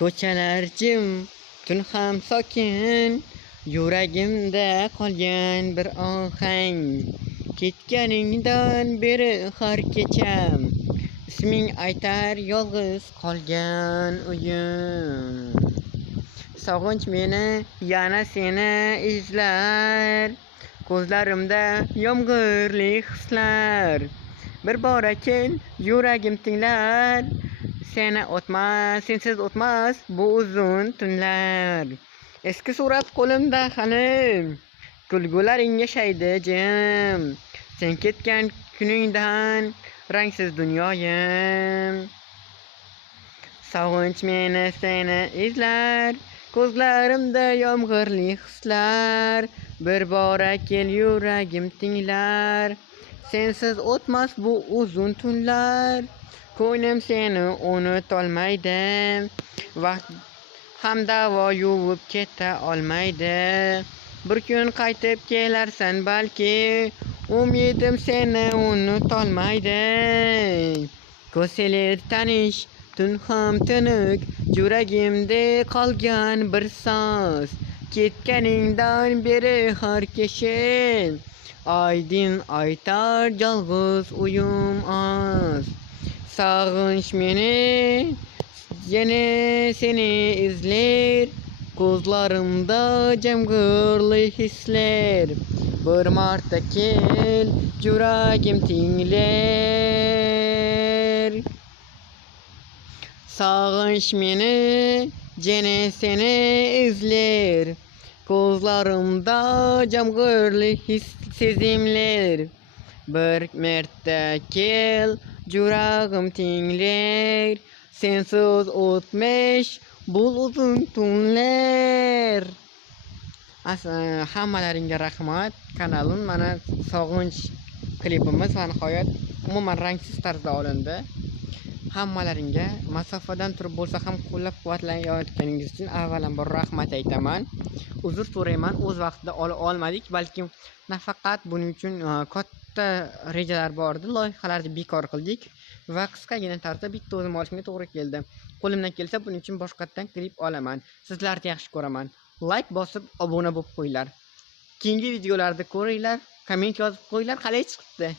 Ko'chalar jim, tun ham sokin, yuragimda qolgan bir ohang. Ketganingdan beri har kecham, isming aytar yolg'iz qolgan uyim. Sog'inch meni yana seni izlar, ko'zlarimda yomg'irli hislar. Bir bora kel, yuragim tinglar, sensiz o'tmas bu uzun tunlar. Eski surat qo'limda hali, kulgularing yashaydi jim. Sen ketgan kuningdan rangsiz dunyoyim. Sog'inch meni seni izlar, ko'zlarimda yomg'irli hislar. Bir bora kel, yuragim tinglar, sensiz o'tmas bu uzun tunlar. Ko'nglim seni unutolmaydi, vaqt ham davo yuvib keta olmaydi. Bir kun qaytib kelarsan balki, umidim seni unutolmaydi. Ko'z selir tanish, tun ham tiniq, yuragimda qolgan bir so'z. Ketganingdan beri har kecha, oydin aytar yolg'iz uyim oz. Sog'inch meni yana seni izlar, ko'zlarimda jamg'irli hislar. Bir marta kel, yuragim tinglar. Sog'inch meni yana seni izlar, ko'zlarimda jamg'irli sezimlar. Bir marta kel, yuragim tinglar, sensiz o'tmish bu uzun tunlar. Hammalaringga rahmat. Kanalim mana sog'inch klipimiz va nihoyat umuman rangsiz tarzda olindi. Hammalaringga masofadan turib bo'lsa ham qo'llab-quvvatlayotganingiz uchun avvalambor rahmat aytaman. Uzr so'rayman, o'z vaqtida ola olmadik, balki nafaqat buning uchun katta rejalar bor edi, loyihalarni bekor qildik va qisqagina tarzda bitta o'zim olishimga to'g'ri keldi. Qo'limdan kelsa buning uchun boshqatdan klip olaman. Sizlarni yaxshi ko'raman. Like bosib obuna bo'lib qo'yinglar. Keyingi videolarda ko'ringlar, komment yozib qo'yinglar, qalay chiqibdi.